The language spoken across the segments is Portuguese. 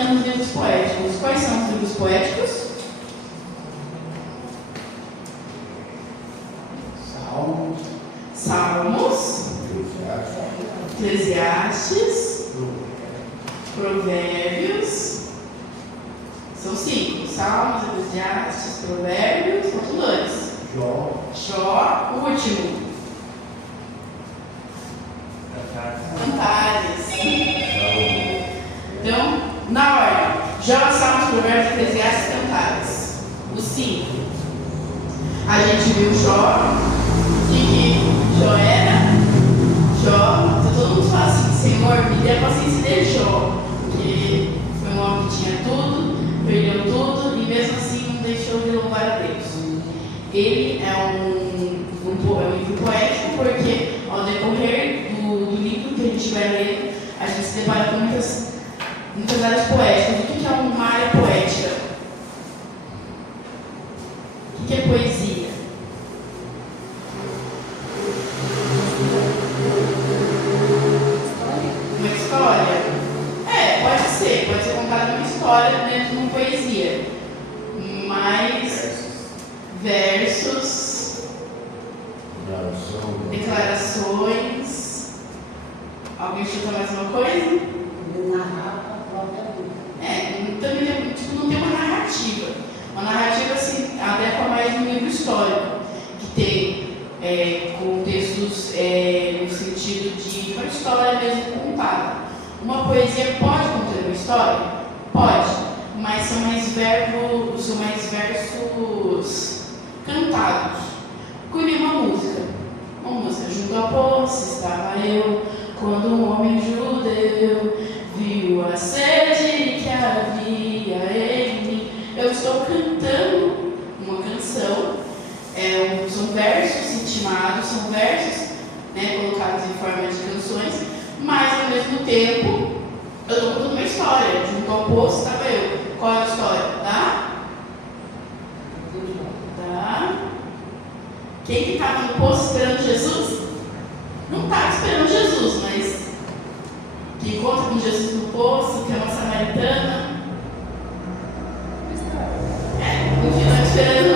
trabalhando nos livros poéticos. Quais são os livros poéticos? Salmos, Eclesiastes, Provérbios. São 5. Salmos, Eclesiastes, Provérbios, faltam 2. Jó, o último. Cantares. Então, na ordem: Jó, Salmos, Provérbios, Eclesiastes, Cantares. Os 5. A gente viu Jó. O que Jó era? Jó, então todo mundo fala assim: Senhor, me dê a paciência de Jó, porque foi um homem que tinha tudo, perdeu tudo e mesmo assim não deixou de louvar a Deus. Ele é um livro poético porque ao decorrer do livro que a gente vai ler, a gente se depara com muitas áreas poéticas. O que é uma área poética? O que é poesia? Uma história? Pode ser contada uma história dentro de uma poesia. Mas versos, declarações. Alguém chuta mais uma coisa? Também não tem uma narrativa. Uma narrativa se adequa mais no livro histórico, que tem contextos no sentido de uma história mesmo contada. Uma poesia pode conter uma história? Pode, mas são mais versos cantados. Escolhi uma música. Junto à poça estava eu, quando um homem judeu viu a sede que havia em mim. Eu estou cantando uma canção. São versos intimados, são versos colocados em forma de canções, mas ao mesmo tempo eu estou contando uma história. Junto ao poço estava eu. Qual é a história? Tá? Quem que estava no poço esperando Jesus? Não estava esperando Jesus, mas que encontra com Jesus no poço, que é uma samaritana. Não estava esperando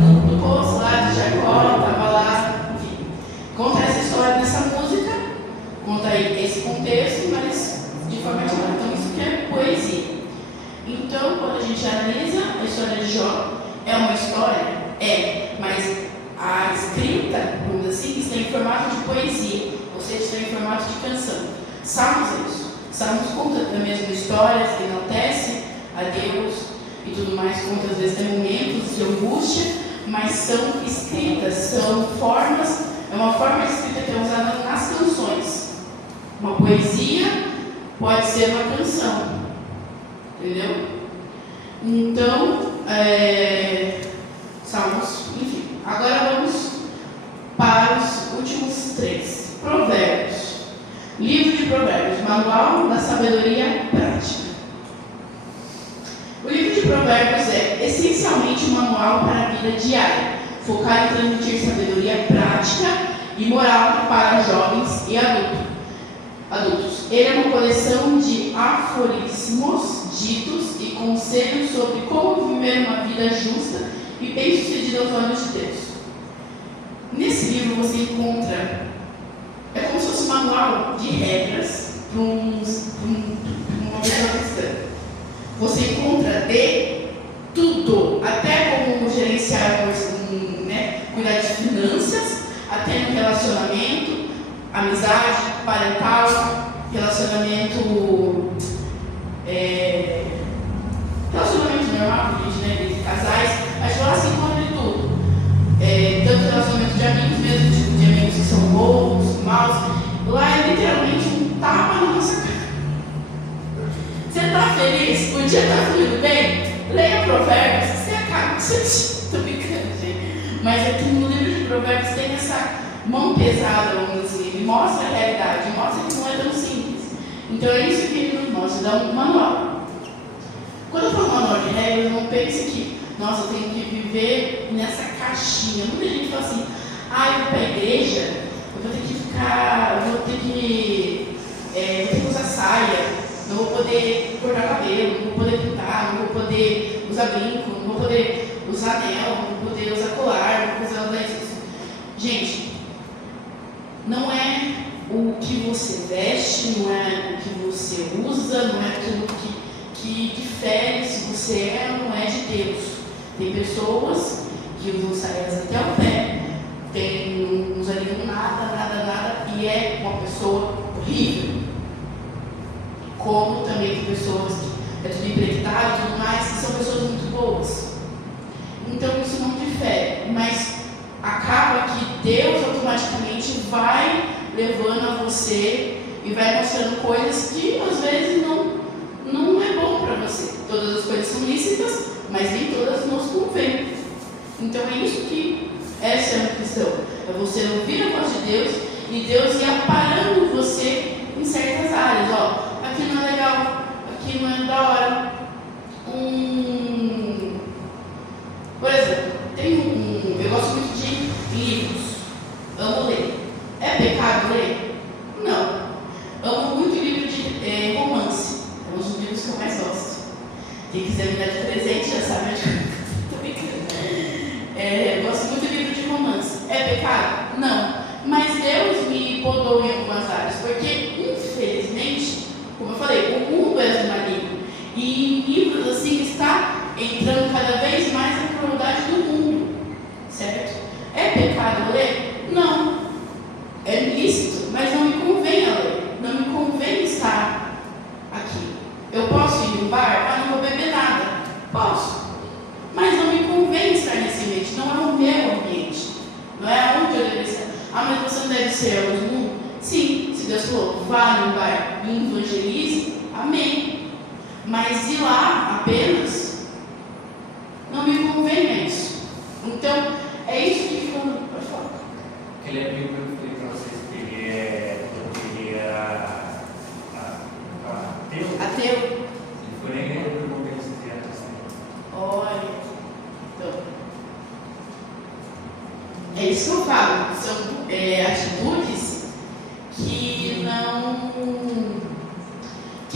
no poço lá de Jacó, estava lá. Enfim, conta essa história nessa música, conta aí esse contexto, mas de forma geral. Então, isso que é poesia. Então, quando a gente analisa a história de Jó, é uma história? Mas a escrita, vamos dizer assim, está em formato de poesia, ou seja, está em formato de canção. Salmos é isso. Salmos conta a mesma história, enaltece a Deus e tudo mais, conta às vezes tem momentos de angústia, mas são escritas, são formas, é uma forma de escrita que é usada nas canções. Uma poesia pode ser uma canção, entendeu? Então, Salmos, enfim. Agora vamos para os últimos 3. Provérbios. Livro de Provérbios, Manual da Sabedoria Prática. O livro de Provérbios é essencialmente um manual para a vida diária, focado em transmitir sabedoria prática e moral para jovens e adultos. Ele é uma coleção de aforismos, ditos e conselhos sobre como viver uma vida justa e bem-sucedida aos olhos de Deus. Nesse livro você encontra, é como se fosse um manual de regras para uma pessoa cristã. Você encontra de tudo, até como gerenciar, cuidar de finanças, até no relacionamento, amizade, parental, relacionamento normal, de casais. A gente fala assim, encontra de tudo. Tanto relacionamento de amigos mesmo, tipo de amigos que são bons, maus. Lá é literalmente um tapa na nossa cara. Você está feliz? O dia está fluindo bem? Leia Provérbios, você acaba com isso. Estou brincando, gente. Mas aqui no livro de Provérbios tem essa mão pesada, vamos dizer. Ele mostra a realidade, mostra que não é tão simples. Então é isso que ele nos mostra, dá um manual. Quando eu falo manual de regras, não pense que, nossa, eu tenho que viver nessa caixinha. Muita gente fala assim, eu vou para a igreja, eu vou ter que usar usar brinco, não vou poder usar anel, não vou poder usar colar, não vou poder usar isso. Gente, não é o que você veste, não é o que você usa, não é aquilo que difere se você é ou não é de Deus. Tem pessoas que usam saias até o pé, não usa nenhum nada, e é uma pessoa horrível. Como também tem pessoas que é tudo empreitado e tudo mais, que são pessoas muito boas. Então isso não difere, mas acaba que Deus automaticamente vai levando a você e vai mostrando coisas que às vezes não é bom para você. Todas as coisas são lícitas, mas nem todas nos convêm. Então é isso que é ser um cristão. É você ouvir a voz de Deus e Deus ir aparando você em certas áreas. Ó, aqui não é legal, aqui não é da hora. Por exemplo, eu gosto muito de livros. Amo ler. É pecado ler? Não. Amo muito livro de romance. É um dos livros que eu mais gosto. Quem quiser me dar de presente já sabe onde estou brincando. Gosto muito de livro de romance. É pecado? Não. Mas Deus me podou em algumas áreas, porque, infelizmente, como eu falei, o mundo é maligno. E em livros assim está entrando cada vez mais a crueldade do mundo. Certo? É pecado ler? Não. É lícito, mas não me convém a ler. Não me convém estar aqui. Eu posso ir no bar? Não vou beber nada. Posso. Mas não me convém estar nesse ambiente. Não é o meu ambiente. Não é onde eu deveria estar. Mas você não deve ser a luz do mundo? Sim. Se Deus falou, vá no bar e evangelize, amém. Mas ir lá apenas não me convém a isso. Então, é isso que fica para fora. Aquele amigo que eu falei para vocês que ele é ateu. Ele foi na igreja do irmão dele se criar assim. Olha. Então, é isso que eu falo. São atitudes que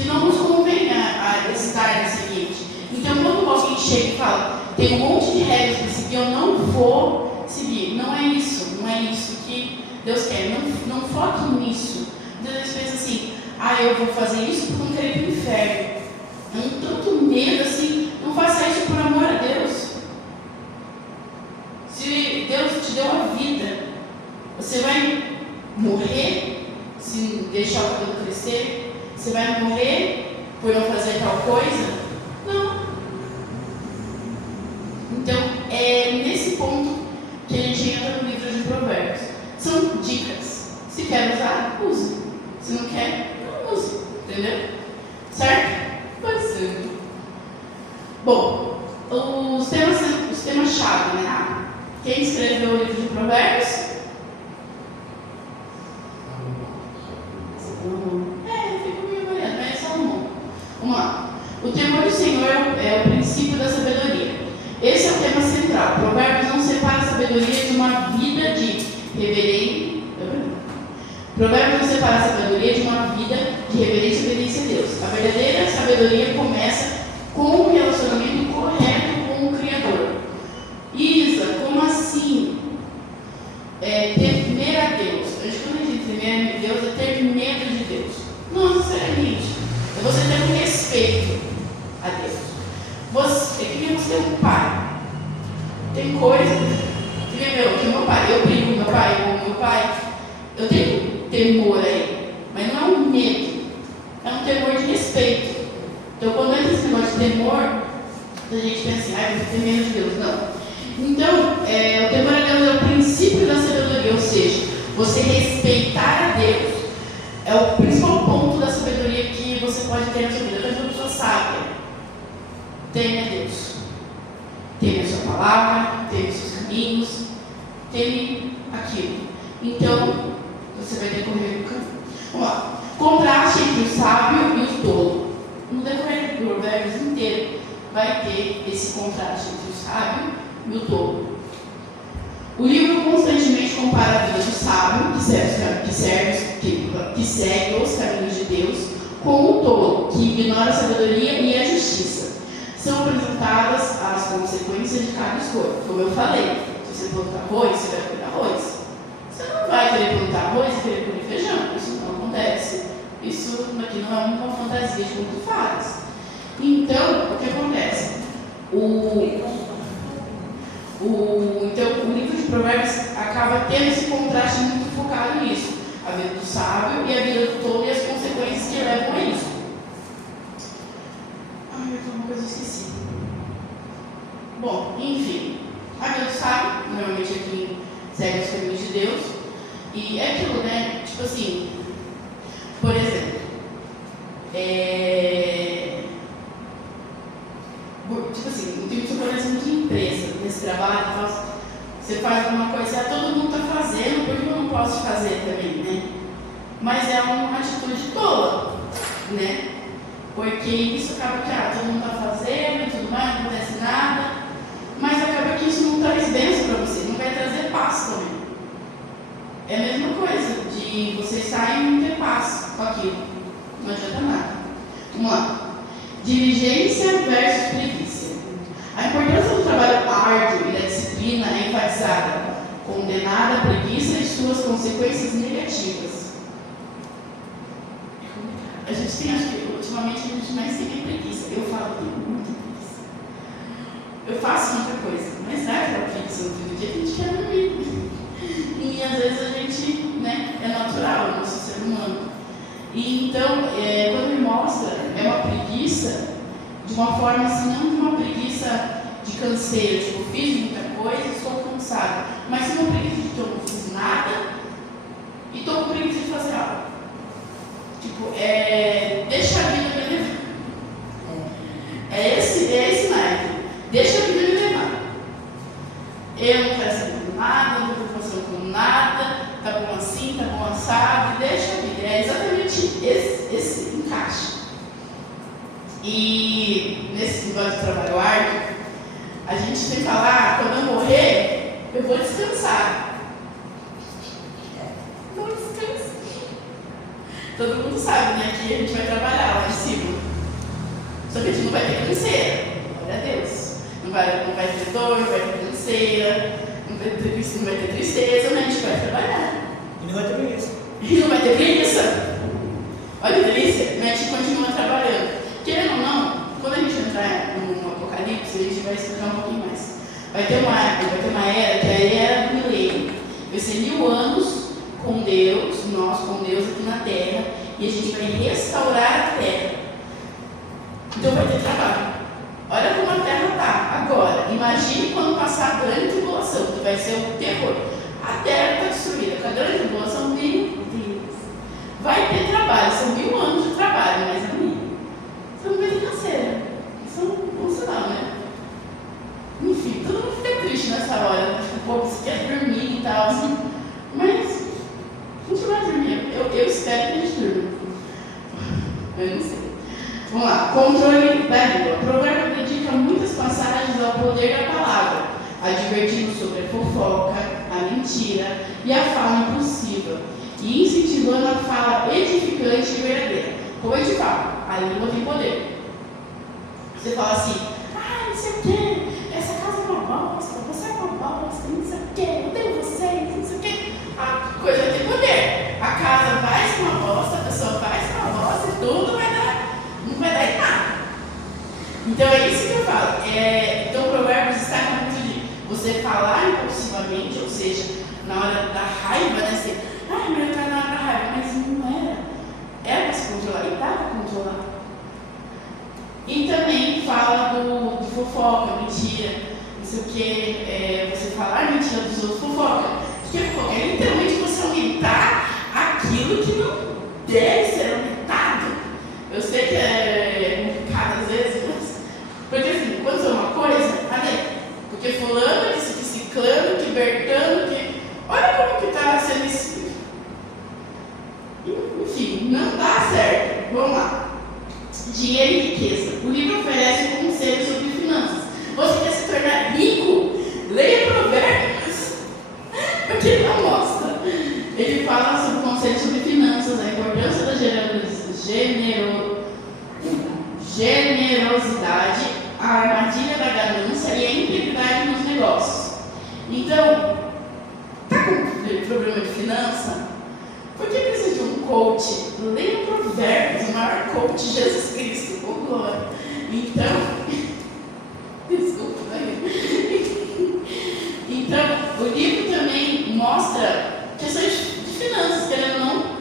não nos convém a estar nesse ambiente. Então, quando alguém chega e fala, tem um monte de regras para seguir, eu não vou seguir. Não é isso que Deus quer. Não foque nisso. Deus pensa assim, eu vou fazer isso porque eu não quero ir para o inferno. Eu não tenho tanto medo assim. Não faça isso por amor a Deus. Se Deus te deu a vida, você vai morrer se deixar o cabelo crescer? Você vai morrer por não fazer tal coisa? Não. Então, é nesse ponto que a gente entra no livro de Provérbios. São dicas. Se quer usar, use. Se não quer, não use. Entendeu? Certo? Pode ser. Bom, os temas-chave, né? Quem escreveu o livro de Provérbios? Fica meio variado, mas é só um. Vamos lá. O temor do Senhor é o princípio da sabedoria. Esse é o tema central. Provérbios não separa a sabedoria de uma vida de reverência. Provérbios não separa a sabedoria de uma vida de reverência e obediência a Deus. A verdadeira sabedoria começa com um relacionamento correto com o Criador. Isa, como assim? Temer a Deus. Eu acho que quando a gente temer a Deus é ter medo de Deus. Não necessariamente. É você ter um respeito a Deus. É que nem você é um pai. Tem coisas que meu pai, eu brigo com meu pai, eu tenho temor aí, mas não é um medo, é um temor de respeito. Então, quando entra esse negócio de temor, a gente pensa assim, vou ter medo de Deus. Não. Então, o temor a Deus é o princípio da sabedoria, ou seja, você respeitar a Deus é o principal ponto da sabedoria que você pode ter na sua vida. Então, uma pessoa sábia, teme a Deus, teme a sua palavra, teme os seus caminhos, teme aquilo. Então, você vai ter que correr no caminho. Vamos lá. Contraste entre o sábio e o tolo. No decorrer do Provérbios inteiro, vai ter esse contraste entre o sábio e o tolo. O livro constantemente compara a vida do sábio, que segue os caminhos de Deus, com o tolo, que ignora a sabedoria e a justiça. são apresentadas as consequências de cada escolha. Como eu falei, se você plantar arroz, você vai colher arroz. Você não vai querer plantar arroz e querer colher feijão. Isso não acontece. Isso aqui não é uma fantasia de conto de fadas. Então, o que acontece? Então, o livro de Provérbios acaba tendo esse contraste muito focado nisso. A vida do sábio e a vida do tolo e as consequências que levam a isso. Ai, eu uma coisa esqueci. Bom, enfim. A vida do sábio, normalmente aqui segue os caminhos de Deus. E é aquilo, né? Tipo assim, por exemplo, tipo assim, eu tenho segurança muito em empresa, nesse trabalho e tal. Você faz alguma coisa, todo mundo está fazendo, por que eu não posso fazer também, né? Mas é uma atitude tola, né? Porque isso acaba que todo mundo está fazendo e tudo mais, não acontece nada, mas acaba que isso não traz bênção para você, não vai trazer paz também. É a mesma coisa de você sair e não ter paz com aquilo, não adianta nada. Vamos lá. Diligência versus preguiça. A importância do trabalho árduo e da disciplina é enfatizada, condenada a preguiça e suas consequências negativas. A gente tem, acho que ultimamente a gente mais tem preguiça. Eu falo que tenho muita preguiça. Eu faço muita coisa, mas é aquela preguiça no fim do dia que a gente quer dormir. E às vezes a gente, né, é natural, o nosso ser humano. E então, quando me mostra, é uma preguiça de uma forma assim, não de uma preguiça de canseiro, tipo, fiz muita coisa e estou cansada, mas sim uma preguiça de que eu não fiz nada e estou com preguiça de fazer algo. Tipo, deixa a vida me levar. É esse naipe. Deixa a vida me levar. Eu não quero saber de nada, não estou preocupação com nada, tá bom assim, tá bom assado, deixa a vida. É exatamente esse encaixe. E nesse negócio de trabalho árduo, a gente tem que falar, quando eu morrer, eu vou descansar. Não descansa. Todo mundo sabe, né, que a gente vai trabalhar lá em cima. Só que a gente não vai ter canseira. Glória a Deus. Não vai ter dor, não vai ter canseira, não vai ter tristeza, né? A gente vai trabalhar. E não vai ter preguiça. E não vai ter preguiça. Olha que delícia, a gente continua trabalhando. Querendo ou não, quando a gente entrar no Apocalipse, a gente vai explicar um pouquinho mais. Vai ter uma era, que é a era do milênio. Vai ser 1000 anos com Deus, nós com Deus aqui na Terra, e a gente vai restaurar a Terra. Então vai ter trabalho. Olha como a Terra está agora. Imagine quando passar a grande tribulação, que vai ser o terror. A Terra está destruída. Com a grande tribulação, meu Deus. Vai ter trabalho. São 1000 anos de trabalho, mas amigo, você não vai ter canseira. Vamos sei lá, né? Enfim, todo mundo fica triste nessa hora. Tipo, pô, você quer dormir e tal. Assim. Mas a gente vai dormir. Eu espero que a gente durma. Eu não sei. Vamos lá, controle da língua. O provérbio dedica muitas passagens ao poder da palavra, advertindo sobre a fofoca, a mentira e a fala impulsiva, e incentivando a fala edificante e verdadeira. Como a gente fala, a língua tem poder. Você fala assim, não sei o quê, essa casa é uma bosta, você é uma bosta, não sei o quê, eu tenho vocês, não sei o quê. A coisa tem poder. A casa vai ser uma bosta, a pessoa vai ser uma bosta e tudo vai dar. Não vai dar em nada. Então é isso que eu falo. Então o provérbio destaca muito de você falar impulsivamente, ou seja, na hora da raiva, né? Você, mas eu estava na hora da raiva, mas não era. Era para se controlar, e dá para controlar. E também fala de fofoca, mentira, não sei o que, você falar mentira dos outros, fofoca. O que é fofoca? É literalmente você aumentar aquilo que não deve ser aumentado. Eu sei que é complicado às vezes, mas... Porque assim, quando é uma coisa, porque fulano, que ciclano, que bertano, que... Olha como que está sendo isso. Enfim, não dá certo. Vamos lá. Dinheiro e riqueza. O livro oferece um conselho sobre finanças. Você quer se tornar rico? Leia Provérbios. Porque ele não mostra. Ele fala sobre o conselho sobre finanças, a importância da generosidade, a a armadilha da ganância e a integridade nos negócios. Então, tá com problema de finança? Por que precisa de um coach? Leia Provérbios, o maior coach, Jesus Cristo, com glória. Então, desculpa, né? Então, o livro também mostra questões de finanças, querendo ou não,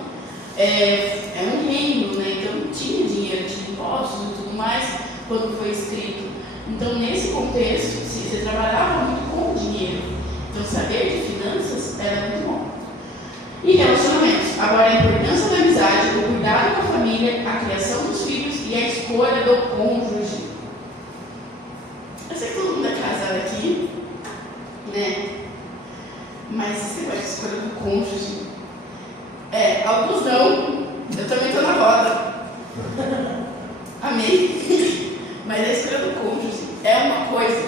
é um reino, né? Então não tinha dinheiro, tinha impostos e tudo mais quando foi escrito. Então, nesse contexto, você trabalhava muito com dinheiro. Então, saber de finanças era muito bom. E relacionamentos. Agora, a importância da amizade, o cuidado com a família, a criação dos filhos e a escolha do cônjuge. Eu sei que todo mundo é casado aqui, né? Mas esse negócio de escolha do cônjuge. Alguns não. Eu também estou na roda. Amém? Mas a escolha do cônjuge é uma coisa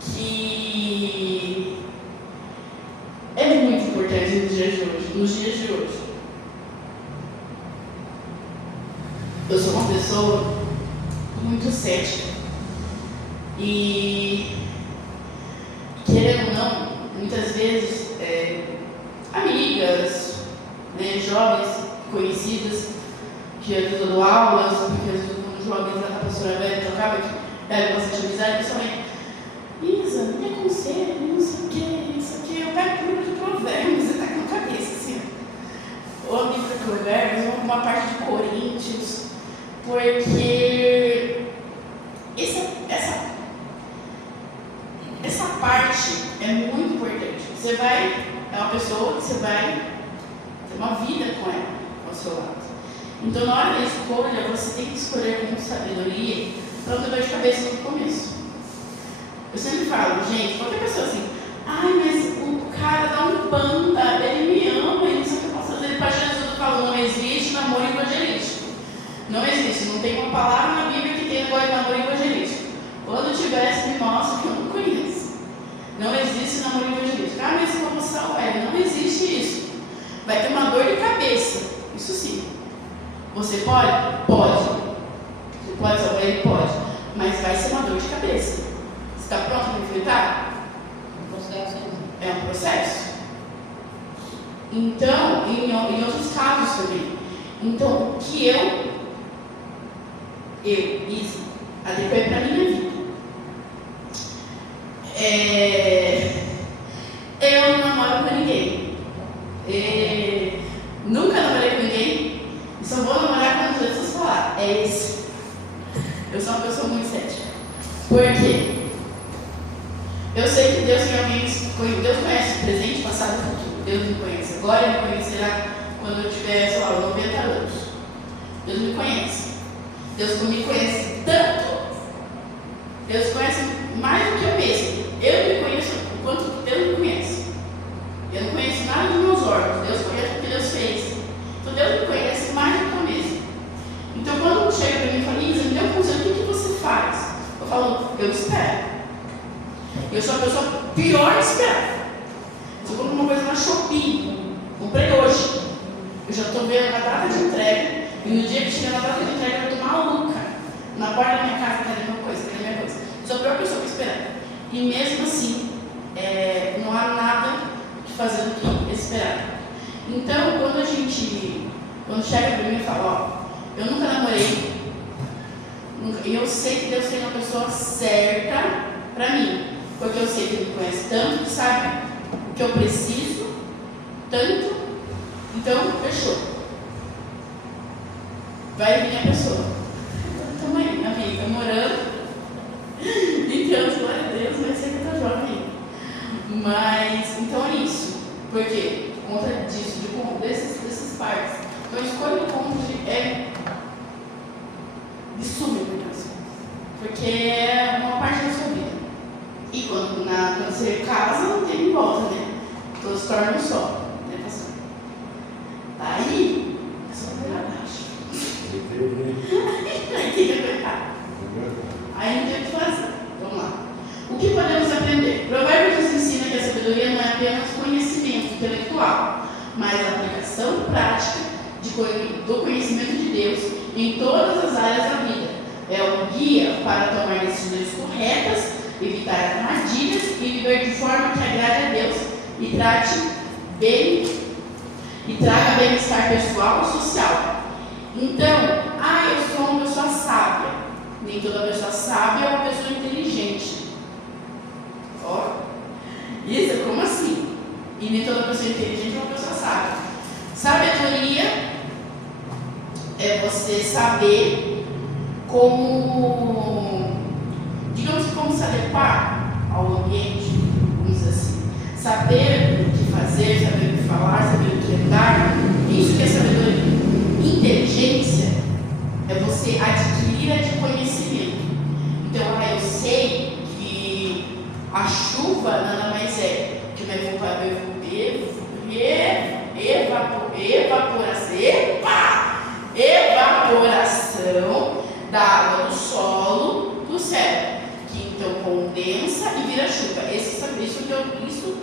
que é muito importante nos dias de hoje. Eu sou uma pessoa muito cética. E, querendo ou não, muitas vezes, amigas, né, jovens conhecidas, que às vezes eu dou aulas, porque às vezes quando jovens lá na pastora velha trocava, que pega bastante amizade, pessoalmente, Isa, me aconselha, não sei o que, isso aqui, eu pego o livro de Provérbios, você tá com a cabeça assim, ou a Bíblia de Provérbios, ou uma parte de Coríntios, porque essa parte é muito importante. Você é uma pessoa que você vai ter uma vida com ela ao seu lado. Então, na hora da escolha, você tem que escolher com sabedoria para não ter dor de cabeça no começo. Eu sempre falo, gente, qualquer pessoa assim, mas o cara dá um panda, ele me ama, ele não sei o que eu posso fazer. Para Jesus, eu falo, não existe namoro evangelístico. Não existe, não tem uma palavra na Bíblia que tenha negócio de namoro evangelístico. Quando tivesse, me mostra que eu não conheço. Não existe namoro evangelístico. Mas como salvar? Não existe isso. Vai ter uma dor de cabeça. Isso sim. Você pode? Pode. Você pode salvar ele? Pode. Mas vai ser uma dor de cabeça. Você está pronto para enfrentar? É um processo. Então, em outros casos também. Então, o que eu Isa, adequei para a minha vida. Eu não namoro com ninguém. Nunca namorei com ninguém. E só vou namorar quando Jesus falar. É isso. Eu sou uma pessoa muito cética. Por quê? Eu sei que Deus tem alguém que Deus conhece o presente, passado e futuro. Deus me conhece agora e me conhecerá quando eu tiver, sei lá, 90 anos. Deus me conhece. Deus me conhece tanto. Deus conhece mais do que eu mesmo. Eu me conheço o quanto Deus me conhece. Eu não conheço nada dos meus órgãos. Deus conhece o que Deus fez. Então Deus me conhece mais do que eu mesmo. Então quando chega para mim e fala, Isa, me dê um conselho, o que você faz? Eu falo, eu espero. Eu sou a pessoa pior de esperar. Se eu compro uma coisa na Shopee, comprei hoje, eu já estou vendo a data de entrega, e no dia que chegar na data de entrega eu estou maluca. Na porta da minha casa, cadê minha coisa? Cadê minha coisa? Eu sou a pior pessoa para esperar. E mesmo assim, não há nada que fazer do que esperar. Então, quando chega para mim e fala, eu nunca namorei, e eu sei que Deus tem uma pessoa certa para mim. Porque eu sei que Ele me conhece tanto, que sabe o que eu preciso, tanto. Então, fechou. Vai vir a pessoa. Então, aí, amiga, namorando. Então, glória a Deus, vai ser que eu tô jovem. Mas, então é isso. Por quê? Por conta disso, desses partes. Então, a escolha do cônjuge é de suma importância. Porque é uma parte da sua vida. E quando você casa, não tem volta, né? Todos se tornam só, né, pastor? Aí, é só virar abaixo. Aí tem que aguentar. Aí não tem o que fazer. Vamos lá. O que podemos aprender? Provérbios nos ensina que a sabedoria não é apenas conhecimento intelectual, mas a aplicação prática do conhecimento de Deus em todas as áreas da vida. É um guia para tomar decisões corretas, evitar armadilhas e viver de forma que agrade a Deus e traga bem-estar pessoal e social. Então, eu sou uma pessoa sábia. Nem toda pessoa sábia é uma pessoa inteligente. Ó, isso, como assim? E nem toda pessoa inteligente é uma pessoa sábia. Sabedoria é você saber como, digamos, como se adequar ao ambiente, vamos dizer assim. Saber o que fazer, saber o que falar, saber o que andar. Isso que é sabedoria. Inteligência é você adquirir de conhecimento. Então, eu sei que a chuva nada mais é que uma evaporação da água do solo do céu, que então condensa e vira chuva. Isso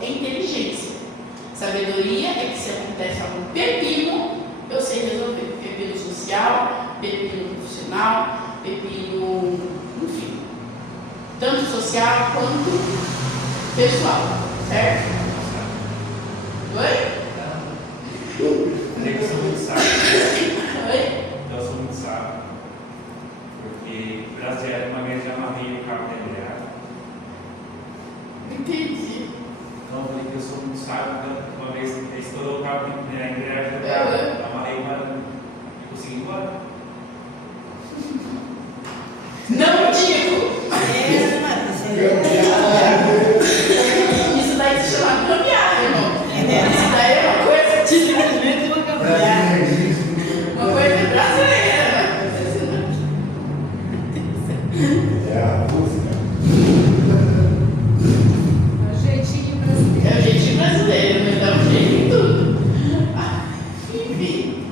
é inteligência. Sabedoria é que se acontece algum pepino, eu sei resolver. Pepino social, pepino profissional, pepino, enfim, tanto social quanto pessoal, certo? Oi? Eu sou muito sábio. Oi? Eu sou muito sábio. Porque, prazer, uma vez já amarrei o carro da embreagem. Entendi. Então, eu falei que eu sou muito sábio. Uma vez estourou o carro da embreagem do carro, amarrei uma e consegui ir embora. Não digo! Isso daí se chama gambiarra, irmão. Isso daí é uma coisa simplesmente uma gambiarra. Uma coisa brasileira, né? É a música. É o jeitinho brasileiro. É o jeitinho brasileiro, mas dá um jeito em tudo. Enfim,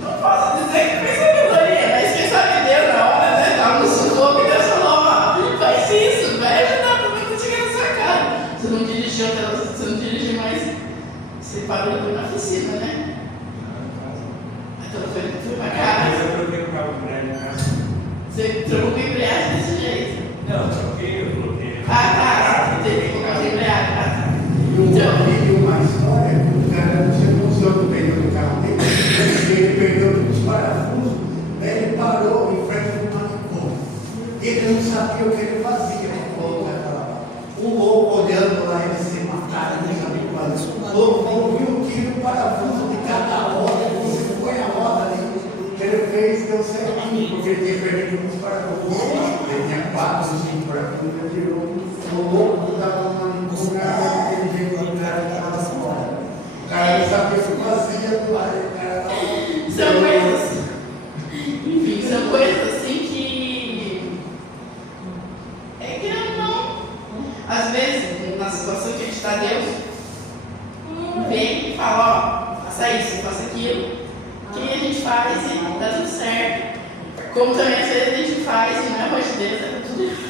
não posso dizer que foi sabedoria, mas quem sabe Deus na hora, né? Tava no sufoco e Deus falou: ó, faz isso, vai ajudar pra mim que chegar na sua casa. Você não dirigiu até lá, você não dirigiu mais, você parou depois na oficina, né? Então foi pra casa. Mas eu troquei o carro da embreagem em casa. Você trocou com embreagem desse jeito. Não, eu coloquei. Você teve que colocar a embreagem. Então, Eu vi uma história que o cara não chegou usando o pneu do carro dele, ele perdeu os parafusos, daí ele parou em frente do manicômio. Ele não sabia o que ele fazia. O louco olhando lá, ele se matava, não sabia o que fazer. O louco viu o tiro, o parafuso de cada roda, você põe a roda ali. O que ele fez deu certinho, porque ele tinha perdido uns parafusos. Ele tinha 4, 5 parafusos, ele tirou. O louco estava no manicômio, aquele jeito que o cara estava na fora. O cara não sabia o que fazia do lado, o cara estava. são coisas, enfim, são coisas assim que não, às vezes, na situação que a gente está, Deus vem e fala: ó, faça isso, faça aquilo, que a gente faz e dá tudo certo. Como também às vezes a gente faz e não é a voz de Deus, é tudo errado.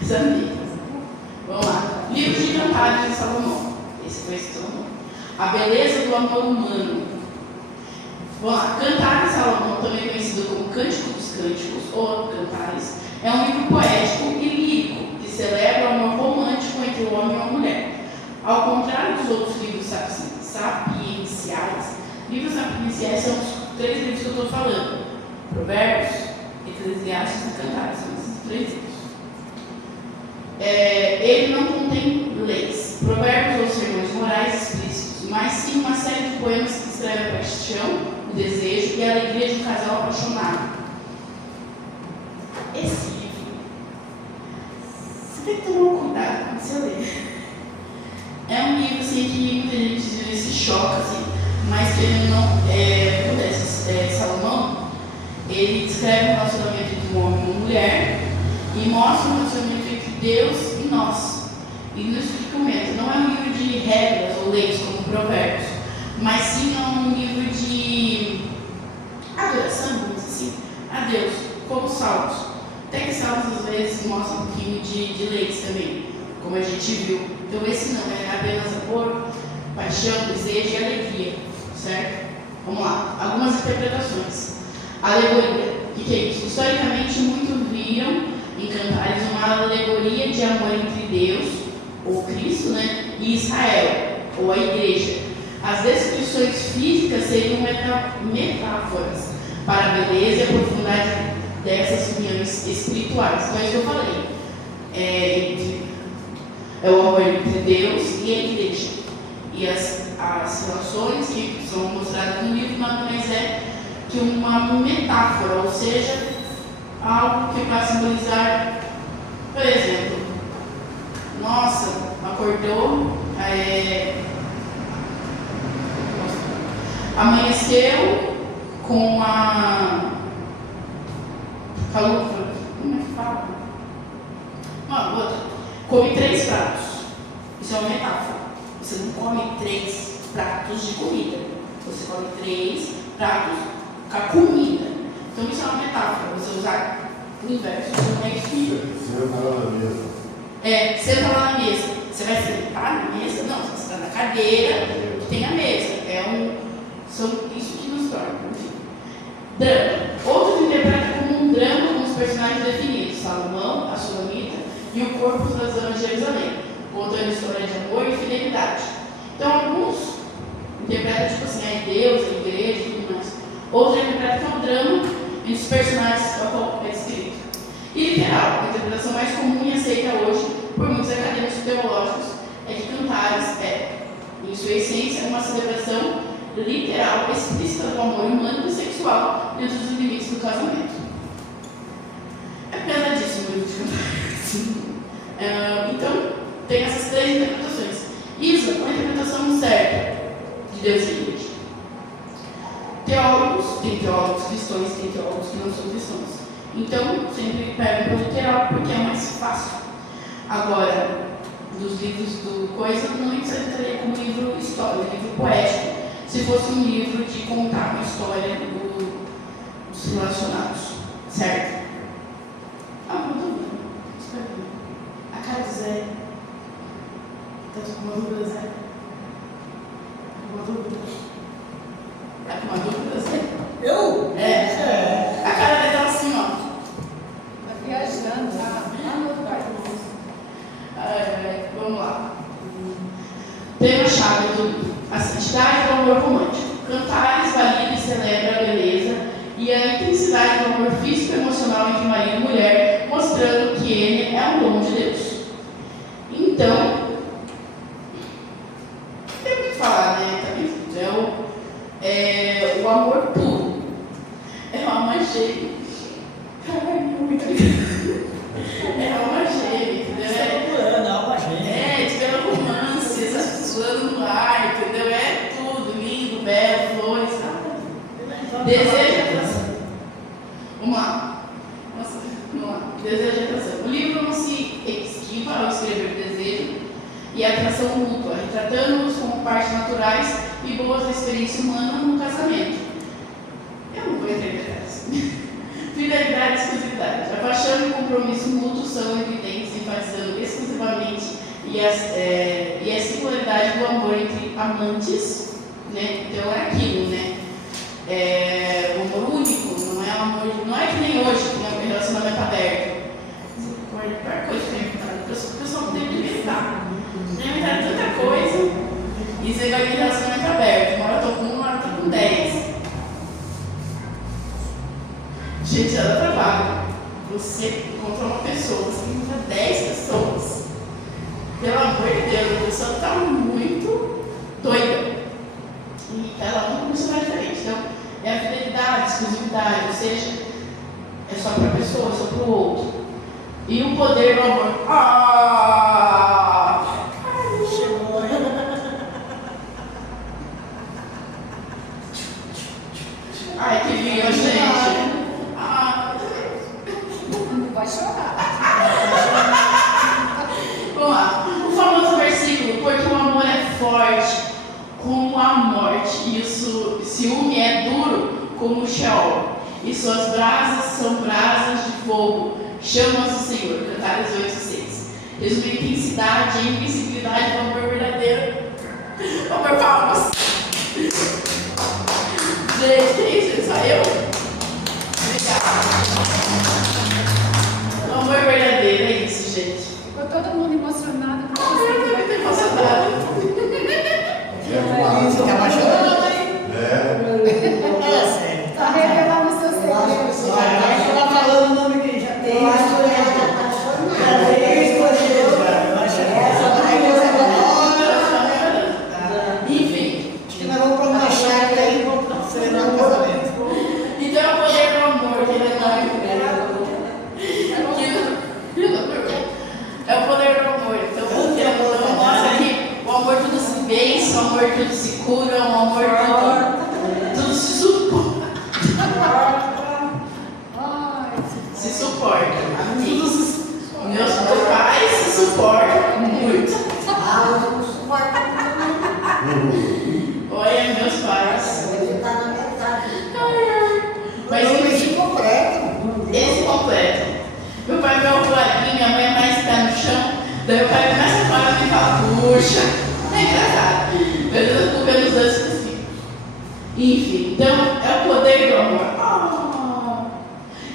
Meus amigos, vamos lá. Livro de Cantares de Salomão. Esse foi esse Salomão. A beleza do amor humano. Vamos lá. Cantares de Salomão, também conhecido como Cântico dos Cânticos ou Cantares, é um livro poético e lírico que celebra o amor romântico entre o homem e a mulher. Ao contrário dos outros livros sapienciais, livros sapienciais são os 3 livros que eu estou falando: Provérbios, Eclesiastes e Cantares. São esses 3 livros. Ele não contém leis, provérbios ou sermões morais explícitos, mas sim uma série de poemas que descrevem a paixão, o desejo e a alegria de um casal apaixonado. Esse livro, você tem que tomar um cuidado quando você lê. É um livro assim, que muita gente se choca, assim, mas que ele não acontece. Salomão, ele descreve o relacionamento entre um homem e uma mulher e mostra o relacionamento entre Deus e nós. E nos comenta, não é um livro de regras ou leis como Provérbios, mas sim é um livro de adoração, vamos dizer assim, a Deus, como Salmos. Até que Salmos às vezes mostra um pouquinho de leis também, como a gente viu. Então esse não, é apenas amor, paixão, desejo e alegria, certo? Vamos lá, algumas interpretações. Alegoria. O que é isso? Historicamente, muitos viram em Cantares uma alegoria de amor entre Deus, ou Cristo, né, e Israel, ou a igreja. As descrições físicas seriam metáforas para a beleza e a profundidade dessas uniões espirituais. Então, é isso que eu falei. É o amor entre Deus e a igreja. E as relações que são mostradas no livro nada mais é que uma metáfora, ou seja, algo que vai simbolizar, por exemplo, nossa, acordou, amanheceu com a calúfia, como é que fala? Outra, come 3 pratos. Isso é uma metáfora. Você não come 3 pratos de comida. Você come 3 pratos com a comida. Então isso é uma metáfora. Você usar o inverso não é isso. Senta lá na mesa. Senta lá na mesa. Você vai sentar na mesa? Não, você está na cadeira que tem a mesa. São isso que nos torna. Enfim. Drama. Outros interpretam como um drama com os personagens definidos. Salomão, a Sulamita e o corpo das damas de Jerusalém, contando história de amor e fidelidade. Então, alguns interpretam, tipo assim, a Deus, a igreja e tudo mais. Outros interpretam que é um drama entre os personagens que é descrito. E literal, a interpretação mais comum e aceita hoje por muitos acadêmicos teológicos é que Cantares em sua essência, uma celebração literal, explícita do amor humano e sexual dentro dos limites do casamento. É pesadíssimo o livro de Cantares. Então, tem essas 3 interpretações. Isso é uma interpretação certa de Deus e igreja. Tem teólogos cristãos, tem teólogos que não são cristãos. Então, sempre pegam para o literal porque é mais fácil. Agora, dos livros do Coisa, não entraria como livro histórico, livro poético, se fosse um livro de contar uma história dos relacionados, certo? Uma dúvida. A cara do Zé. Tá com uma dúvida, Zé? Tá com uma dúvida, Zé? Eu? A cara dele tá assim, ó. Tá viajando, tá lá no outro quarto. Vamos lá. Tema-chave do livro: a santidade do amor romântico. Cantares valida e celebra a beleza e a intensidade do amor físico e emocional entre marido e mulher, mostrando que ele é um dom de Deus. Então, tem o que falar, né? Então, o amor puro. É uma gêmea. Caralho, muito obrigada. É uma gêmea, entendeu? Pelo romance, essas pessoas no ar, entendeu? É tudo lindo, belo, flores, desejo e atração. Vamos lá. Desejo e atração. O livro não se esquiva ao escrever o desejo e a atração mútua, retratando-os como partes naturais e boas da experiência humana no casamento. Eu não vou entender essa. Fidelidade e exclusividade. A paixão e o compromisso mútuo são evidentes, enfatizando exclusivamente e a singularidade do amor entre amantes, né? Então é aquilo, né? O amor único, não é que nem hoje, que é um relacionamento aberto. Qualquer coisa que tem inventado, o pessoal não tem que inventar. Tem inventado tanta coisa e você vai ter relacionamento aberto. Uma hora eu tô com 1, uma hora eu tô com 10. Gente, já dá trabalho. Você encontra uma pessoa, você encontra 10 pessoas. Pelo amor de Deus, a pessoa está muito doida. E cada um vai diferente. Então, é a fidelidade, exclusividade, ou seja, é só para a pessoa, é só para o outro. E o poder do amor. Chegou. Ai, que lindo, gente. Não vai chorar. Vamos lá. O famoso versículo: porque o amor é forte como a morte, e o ciúme é duro como o Sheol, e suas brasas são brasas de fogo, chamas do Senhor. Cantares 8:6. Resume a intensidade e a invisibilidade do amor verdadeiro. Amor, palmas. Gente, que isso? Só eu? Obrigada. completo. Meu pai me ouviu ali, minha mãe é mais pé no chão. Daí meu pai começa a falar e fala, puxa, é engraçado. Eu tô vendo os dois assim. Enfim, então é o poder do amor.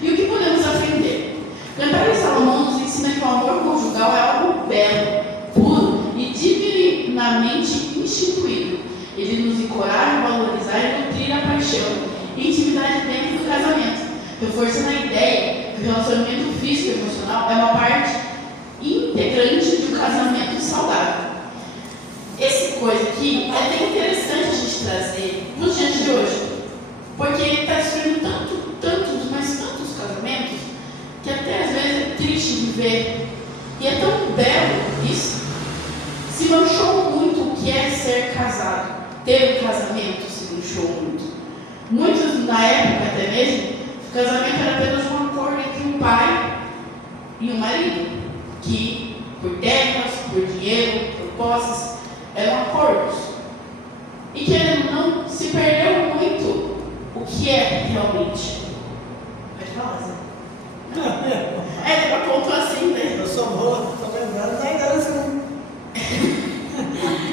E o que podemos aprender? Cantares de Salomão nos ensina que o amor conjugal é algo belo, puro e divinamente instituído. Ele nos encoraja a valorizar e nutrir a paixão e intimidade dentro do casamento, reforçando a ideia que o relacionamento físico e emocional é uma parte integrante de um casamento saudável. Essa coisa aqui é bem interessante a gente trazer nos dias de hoje, porque está destruindo tantos casamentos, que até às vezes é triste de ver. E é tão belo isso. Se manchou muito o que é ser casado. Ter um casamento se manchou muito. Muitos, na época até mesmo, o casamento era apenas um acordo entre um pai e um marido, que por terras, por dinheiro, por posses, eram acordos. E querendo ou não, se perdeu muito o que é realmente. Pode falar, Zé? Ela apontou assim, né? Eu sou boa, estou lembrando da herança, né?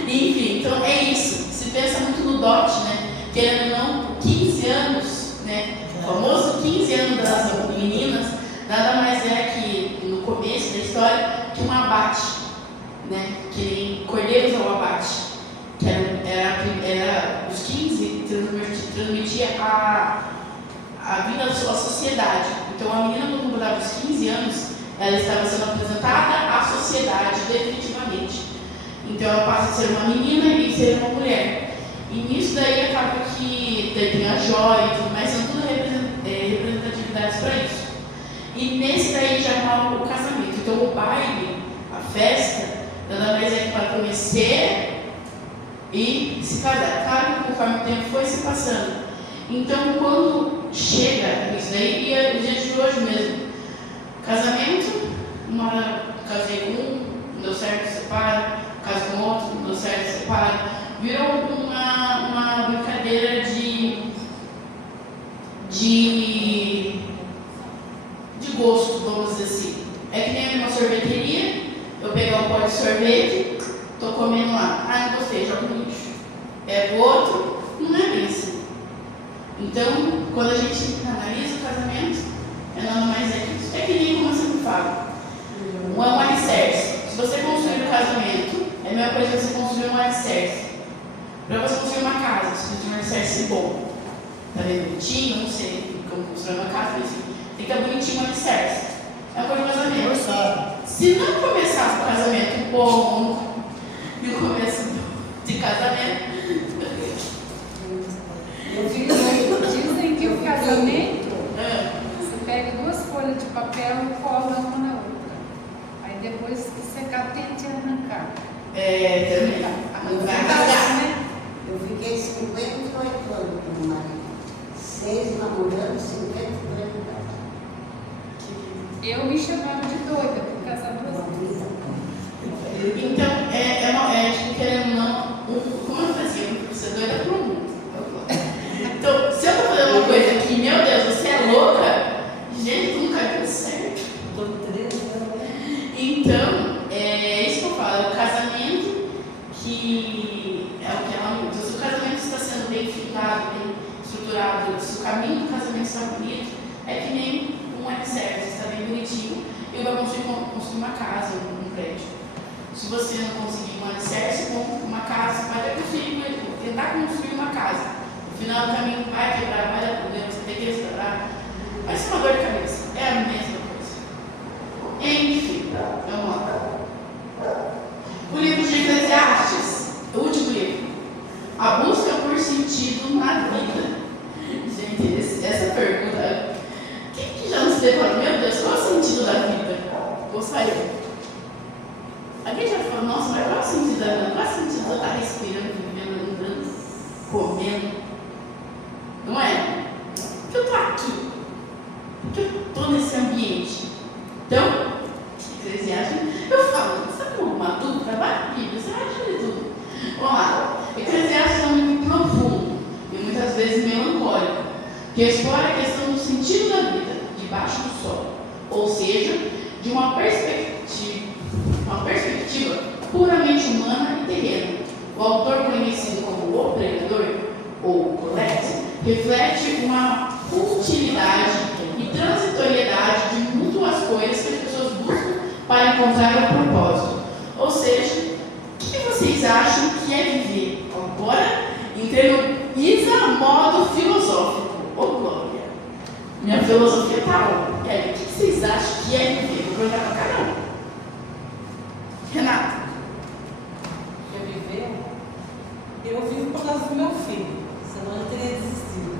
Enfim, então é isso. Se pensa muito no dote, né? Querendo ou não, 15 anos, né? O famoso 15 anos das meninas, nada mais é que, no começo da história, que um abate, né? Que nem cordeiros ao abate, que era os 15 transmitia a vida à sociedade. Então a menina, quando mudava os 15 anos, ela estava sendo apresentada à sociedade definitivamente. Então ela passa a ser uma menina e ser uma mulher. E nisso daí acaba que tem a joia e tudo mais, são tudo representatividades para isso. E nesse daí já rola o casamento. Então o baile, a festa, nada mais é que para conhecer e se casar. Claro que conforme o tempo foi se passando. Então quando chega isso daí, e é os dias de hoje mesmo, casamento, uma hora casei com um, não deu certo, separa, caso com outro, não deu certo, separa, virou uma brincadeira de gosto, vamos dizer assim. É que nem uma sorveteria, eu pegar um pó de sorvete, tô comendo lá, não gostei, jogo no lixo. Pego outro, não é bem assim. Então, quando a gente analisa o casamento, é nada mais é que isso. É que nem como você me fala. Um é um alicerce. Se você construir um casamento, é a mesma coisa que você construir um alicerce. Para você construir uma casa, você precisa de um alicerce bom. Tá vendo? Bonitinho, não sei como construir uma casa, mas tem que estar bonitinho o alicerce. É uma coisa mais ou menos. Se não começar o casamento bom, e o começo de casamento, Dizem que o casamento, você pega 2 folhas de papel e cola uma na outra. Aí depois que secar, tente arrancar. também. Não vai casar, né? Eu fiquei 58 anos com o marido. 6 namorando, 58 anos casados. Eu me chamava de doida por casar 2 vezes. Então, tipo, querendo ou não, como eu fazia, você é doida pro mundo. Então, se eu tô fazendo uma coisa aqui, meu Deus, você é louca, gente, nunca deu certo. Então, é isso que eu falo, é o casamento que é o que ela muda. Se o casamento está sendo bem findado, bem estruturado, se o caminho do casamento está bonito, é que nem um alicerce, está bem bonitinho, e vai construir uma casa, um prédio. Se você não conseguir um alicerce com uma casa, vai tentar construir uma casa. No final do caminho vai quebrar, vai dar problema, você tem que restaurar. Vai ser uma dor de cabeça. É a mesma coisa. Enfim, vamos lá. O livro de Eclesiastes, o último livro. A busca por sentido na vida. Gente, essa pergunta, quem já nos falou, meu Deus, qual é o sentido da vida? Vou sair. Alguém já falou, nossa, mas qual é o sentido da vida? Qual é o sentido de eu estar respirando, vivendo, andando, comendo? Não é? Porque eu estou aqui. Porque eu estou nesse ambiente. Então, Eclesiastes, eu falo, sabe como uma dúvida? Vai a Bíblia, você vai achar de tudo. Vamos lá. Eclesiastes é um livro profundo e muitas vezes melancólico, que explora a questão do sentido da vida, debaixo do sol. ou seja, de uma perspectiva puramente humana e terrena. O autor, conhecido como o pregador, ou Colette, reflete uma utilidade e transitoriedade de mútuas coisas que as pessoas buscam para encontrar o propósito. Ou seja, o que vocês acham que é viver? Agora, entrando no modo filosófico. Ô, glória! Minha filosofia tá bom. E aí, o que vocês acham que é viver? Vou perguntar para cada um. Renata. Eu viver? Eu vivo por causa do meu filho, senão eu teria desistido.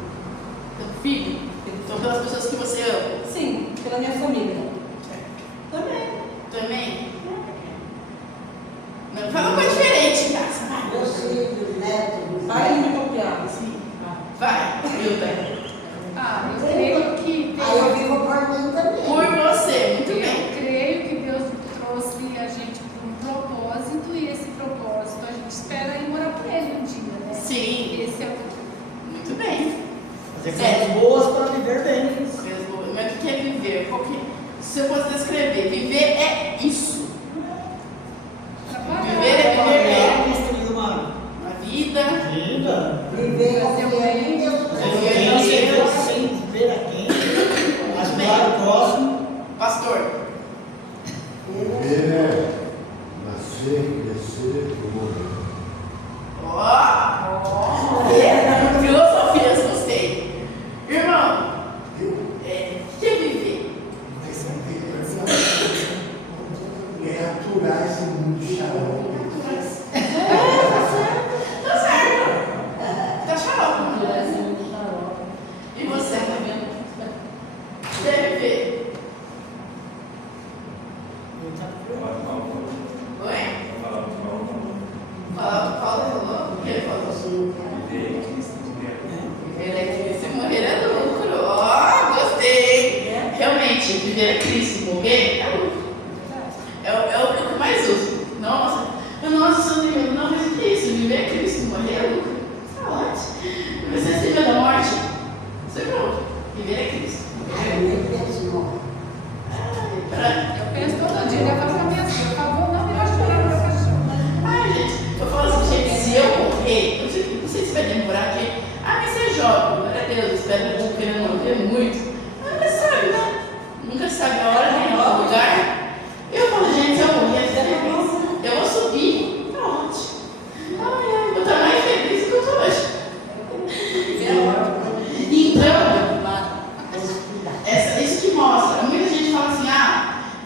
Teu filho? Então, pelas pessoas que você ama? Sim, pela minha família. Também? Não, fala uma coisa diferente, cara. Meus filhos, netos, Vai me copiar. Sim. Vai, Hilda. Eu creio que Aí eu vivo por mim também. Por você, muito Eu bem. creio que Deus trouxe a gente para um propósito e esse propósito a gente espera ir morar com Ele um dia, né? Sim. Esse é o Muito bem. Fazer coisas boas para viver bem. Mas o que é viver? Se eu fosse descrever, viver é isso. trabalho. Viver é viver bem. Construir uma A vida. vida. Viver confiando em Deus. Sem ver a quem. Ajudar o próximo. Pastor. Viver é nascer, crescer e morrer. Filosofias, gostei. Irmão, o que é viver? É aturar esse mundo xarope. Tá certo. Tá xarope. E você? Deve ver. Oi? Fala. O que ele falou? Viver é Cristo e morrer é lucro. Gostei. Realmente, viver é Cristo e morrer é lucro. É o que mais uso. Nossa, sou medo. Não, mas o que é isso? Viver é Cristo e morrer é lucro. Tá ótimo. Você tem medo da morte? Você pronto. Viver é Cristo. Eu nem penso em morrer. Eu penso todo dia, eu falo pra minha filha, por favor, não me deixe chorar no meu cachorro. Ai, gente, eu falo assim, gente, se eu morrer, não sei se vai demorar, porque, mas você é jovem, glória a Deus, eu espero que eu não querendo morrer muito. Mas nunca sabe, né? Nunca sabe a hora nem o lugar. Eu falo, gente, se eu morrer, eu vou subir, tá ótimo. Ai, eu tô mais feliz do que eu tô hoje. Então, isso que mostra. Muita gente fala assim,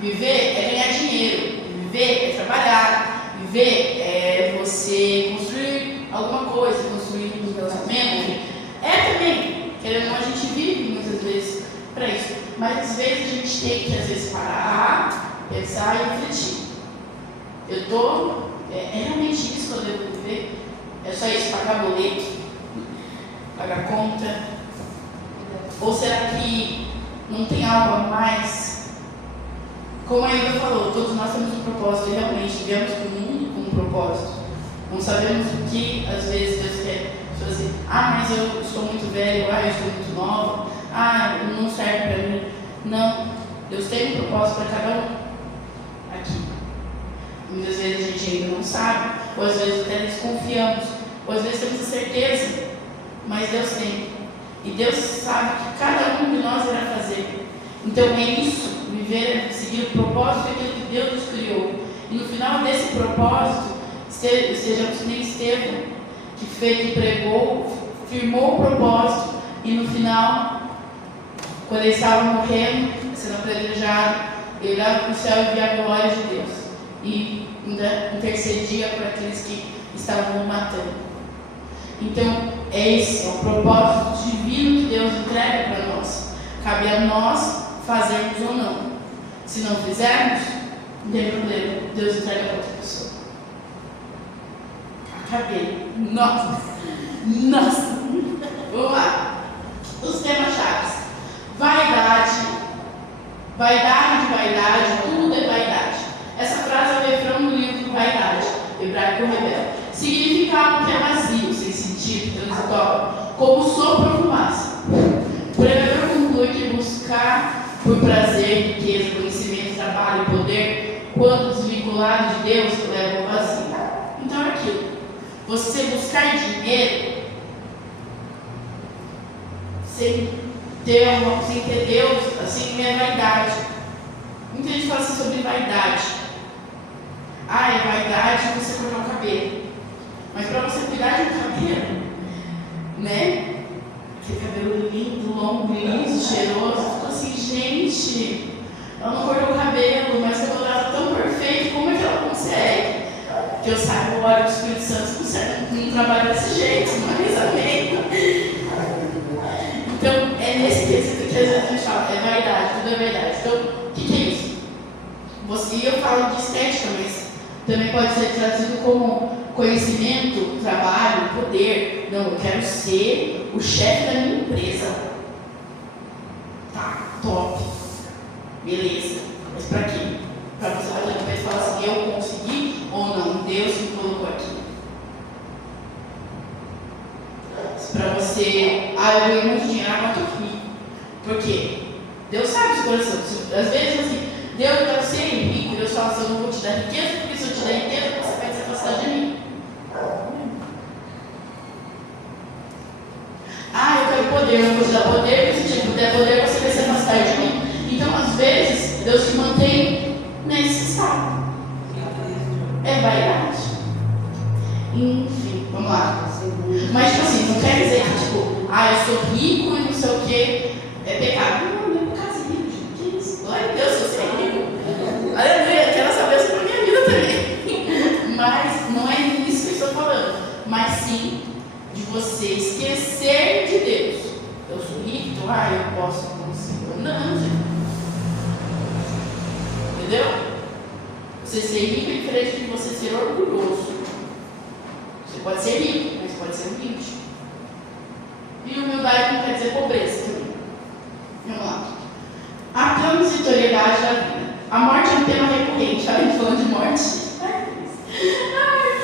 viver é ganhar dinheiro, viver é trabalhar, viver é você construir alguma coisa, construir um relacionamento. É também, querendo ou não, a gente vive muitas vezes para isso. Mas às vezes a gente tem que, às vezes, parar, pensar e refletir. É realmente isso que eu devo viver? É só isso, pagar boleto, pagar conta? Ou será que não tem algo a mais? Como a Hilda falou, todos nós temos um propósito e realmente vivemos para o mundo com um propósito. Não sabemos o que às vezes Deus quer fazer. Mas eu estou muito velho, eu estou muito nova, não serve para mim. Não, Deus tem um propósito para cada um aqui. Muitas vezes a gente ainda não sabe, ou às vezes até desconfiamos, ou às vezes temos a certeza, mas Deus tem. E Deus sabe que cada um de nós irá fazer. Então é isso, viver, seguir o propósito daquilo que Deus nos criou. E no final desse propósito, sejamos que nem Estevão, que pregou, firmou o propósito, e no final, quando ele estava morrendo, sendo apedrejado, ele olhava para o céu e via a glória de Deus. E ainda intercedia por aqueles que estavam o matando. Então, esse é o propósito divino que Deus entrega para nós. Cabe a nós fazermos ou não. Se não fizermos, não tem problema. Deus entrega para outra pessoa. Acabei. Nossa! Vamos lá. Os temas chaves. Vaidade, tudo é vaidade. Essa frase é o refrão do livro Vaidade, Hebraico Rebelde. Significa algo que é vazio, sem sentido, transitório, como sopro ou fumaça. O pregador conclui que buscar por prazer, riqueza, conhecimento, trabalho, poder, quando desvinculado de Deus, leva ao vazio. Então é aquilo. Você buscar dinheiro sem ter Deus, assim, é vaidade. Muita gente fala assim sobre vaidade. Ah, é vaidade você cortar o cabelo. Mas para você cuidar de um cabelo, né? Aquele cabelo lindo, longo, liso, cheiroso. Ficou assim, gente, ela não cortou o cabelo, mas o cabelo dela tão perfeito, como é que ela consegue? Que eu saiba, o óleo do Espírito Santo não trabalha desse jeito, mas amém. Então, é nesse quesito que às vezes a gente fala, é vaidade, tudo é verdade. Então, o que é isso? E eu falo de estética, mas também pode ser trazido como conhecimento, trabalho, poder. Não, eu quero ser o chefe da minha empresa. Tá, top. Beleza. Mas pra quê? Pra você bater no peito e falar assim, eu consegui ou não? Deus me colocou aqui. Pra você, eu ganhei muito dinheiro, agora eu tô rico. Por quê? Deus sabe os corações. Às vezes, assim, Deus quer ser rico, Deus fala assim, eu não vou te dar riqueza, porque se eu te der riqueza, você vai se afastar de mim. Eu quero poder, eu não vou te dar poder, porque se te der poder, você vai se afastar de mim. Então, às vezes, Deus te mantém nesse estado. É vaidade. Enfim, vamos lá. Mas, tipo assim, não quer dizer que, tipo, eu sou rico e não sei o que, é pecado. Não é pecado ser rico, gente. Que isso? Glória a Deus, se você é rico. Aleluia, quero saber isso pra minha vida também. Mas não é isso que eu estou falando. Mas sim de você esquecer de Deus. Eu sou rico, então, eu posso conseguir. Não, gente. Entendeu? Você ser rico é diferente de você ser orgulhoso. Você pode ser rico, mas pode ser humilde. E humildade não quer dizer pobreza também. Vamos lá. A transitoriedade da vida. A morte é um tema recorrente. Tá vendo falando de morte?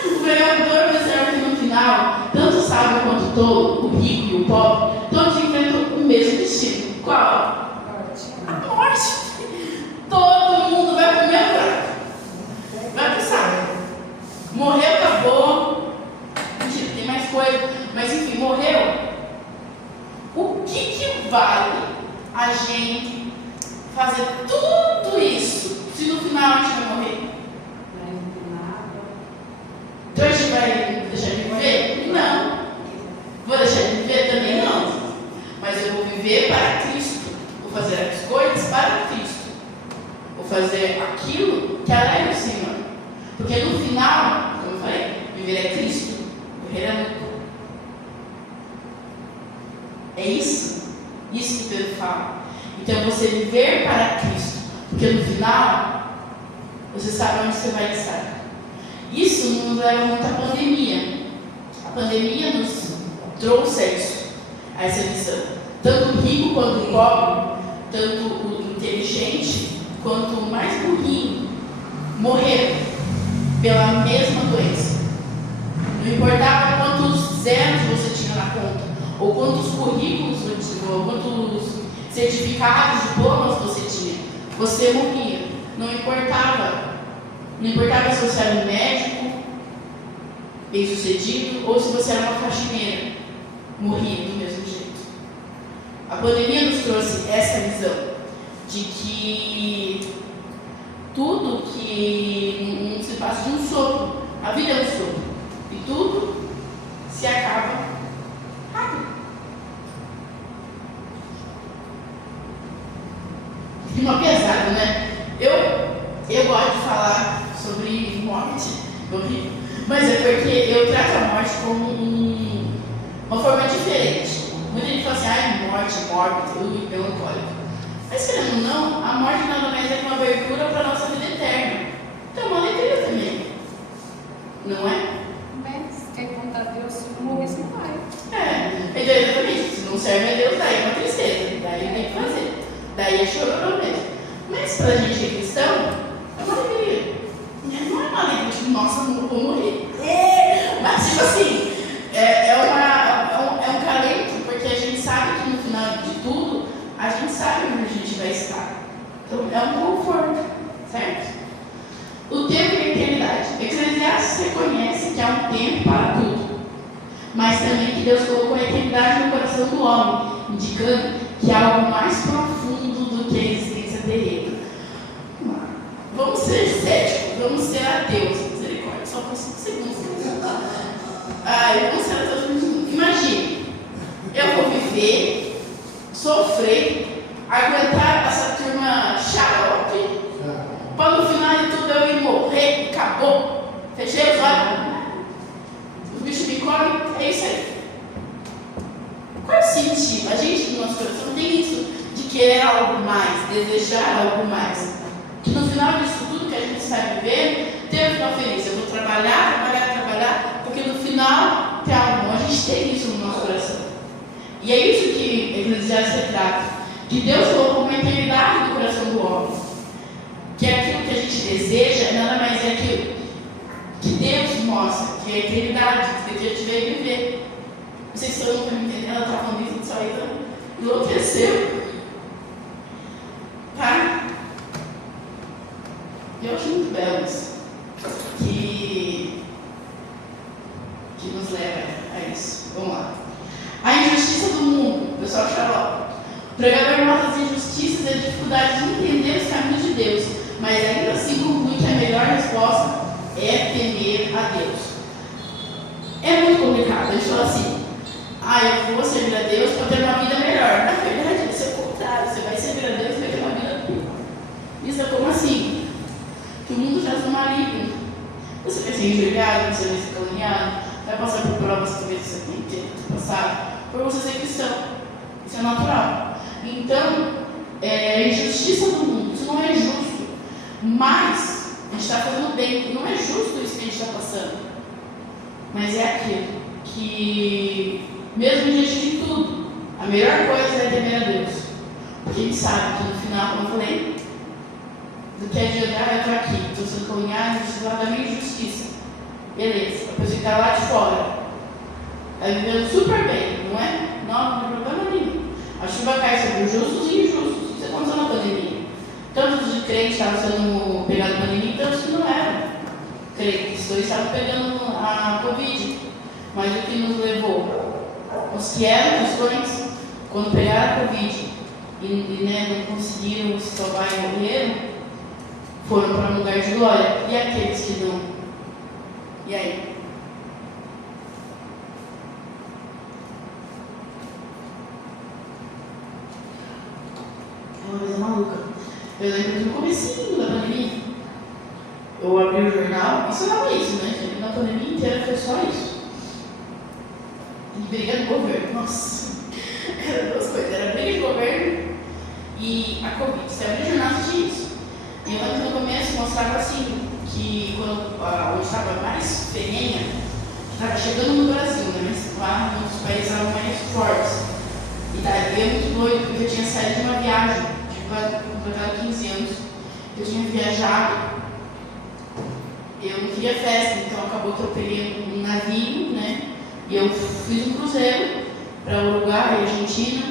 O pregador observa que no final, tanto o sábio quanto o tolo, o rico e o pobre, todos enfrentam o mesmo destino. Qual? A morte. Todo mundo vai para o mesmo buraco. Vai para o sábio. Morreu, acabou. Mentira, tem mais coisa. Mas enfim, morreu. O que vale a gente fazer tudo isso se no final a gente vai morrer? Então a gente vai deixar de viver? Não. Vou deixar de viver também? Não. Mas eu vou viver para Cristo. Vou fazer as coisas para Cristo. Vou fazer aquilo que alegra o Senhor. Porque no final, como eu falei, viver é Cristo. Morrer é lucro. É isso que Pedro fala. Então você viver para Cristo. Porque no final, você sabe onde você vai estar. Isso nos leva muito à pandemia. A pandemia nos trouxe a essa lição. Tanto o rico quanto o pobre, tanto o inteligente quanto o mais burrinho, morreram pela mesma doença. Não importava quantos zeros você tinha na conta, ou quantos currículos você tinha, ou quantos certificados, diplomas você tinha, você morria. Não importava se você era um médico bem-sucedido ou se você era uma faxineira, morria do mesmo jeito. A pandemia nos trouxe essa visão de que tudo que não se passa de um sopro, a vida é um sopro, e tudo se acaba rápido. Clima pesado, né? Eu gosto de falar sobre morte, mas é porque eu trato a morte como uma forma diferente. Muita gente fala assim, morte, mórbida, melancólica. Mas querendo ou não, a morte nada mais é que uma abertura para a nossa vida eterna. Então é uma alegria também. Não é? Mas quer contar a Deus, se não morrer, você não vai. Então exatamente. Se não serve a Deus, daí é uma tristeza. Daí tem que fazer. Daí é chororô mesmo. Mas pra gente que é cristão, é uma alegria. Não é uma alegria tipo, nossa, não vou morrer. Mas tipo assim, é um calento, porque a gente sabe que no final de tudo, a a gente sabe onde a gente vai estar. Então é um conforto, certo? O tempo e a eternidade. Eclesiastes reconhece que há um tempo para tudo, mas também que Deus colocou a eternidade no coração do homem, indicando que há algo mais profundo do que a existência terrena. Vamos ser céticos, vamos ser ateus. Misericórdia, só por 5 segundos. Vamos ser ateus por 5 segundos. Imagine, eu vou viver, sofrer, aguentar essa turma xarope, para no final de tudo eu ir morrer, acabou. Fechei os olhos, os bichos me comem, é isso aí. Qual é o sentido? A gente, no nosso coração, tem isso de querer algo mais, desejar algo mais. Que no final disso tudo que a gente está vivendo, ter um final feliz. Eu vou trabalhar, porque no final tem algo bom. A gente tem isso no nosso coração. E é isso que Eclesiastes retrata. Que Deus colocou uma eternidade no coração do homem. Que aquilo que a gente deseja nada mais é aquilo que Deus mostra, que é a eternidade, que a gente veio viver. Não sei se eu não me entendendo, ela está falando isso, só aí enlouqueceu. Tá? E eu acho muito belo isso, que nos leva a isso. Vamos lá. A injustiça do mundo, o pessoal xarope. O pregador mostra as injustiças e a dificuldade de entender os caminhos de Deus, mas ainda assim conclui que a melhor resposta é temer a Deus. É muito complicado. A gente fala assim, eu vou servir a Deus para ter uma vida melhor. Na verdade, vai ser o contrário. Você vai servir a Deus e vai ter uma vida pior. Isso é como assim? Que o mundo já está maligno. Você vai ser injuriado, você vai ser caluniado, vai passar por provas que talvez você tenha que passar, por você ser cristão. Isso é natural. Então, a injustiça do mundo, isso não é justo. Mas, a gente está fazendo bem. Não é justo isso que a gente está passando. Mas é aquilo que, mesmo diante de tudo, a melhor coisa é temer a Deus. Porque a gente sabe que no final, como eu falei, do que adiantar eu estou aqui, estou sendo caluniado, injustiçado da minha injustiça. Beleza, a pessoa que está lá de fora, está vivendo super bem, não é? Não tem problema nenhum. A chuva cai sobre os justos e injustos. Isso aconteceu na pandemia. Tantos de crentes estavam sendo pegados na pandemia, tantos que não eram crentes. Dois estavam pegando a Covid. Mas o que nos levou? Os que eram cristãos, quando pegaram a Covid e não conseguiram se salvar e morreram, foram para um lugar de glória. E aqueles que não? E aí? É uma coisa maluca. Eu lembro que no comecinho da pandemia, eu abri o jornal, isso não é isso, né, gente? Na pandemia inteira foi só isso. E briga do governo, nossa. Era duas coisas, era briga de governo e a Covid. Você abriu o jornal, tinha isso. E eu lembro que no começo mostrava assim, que quando onde estava mais ferrenha, estava chegando no Brasil, né? Mas lá nos países eram mais fortes. E daí é muito doido, porque eu tinha saído de uma viagem, completado 15 anos. Eu tinha viajado, eu não queria festa, então acabou que eu peguei um navio, né? E eu fiz um cruzeiro para Uruguai, Argentina,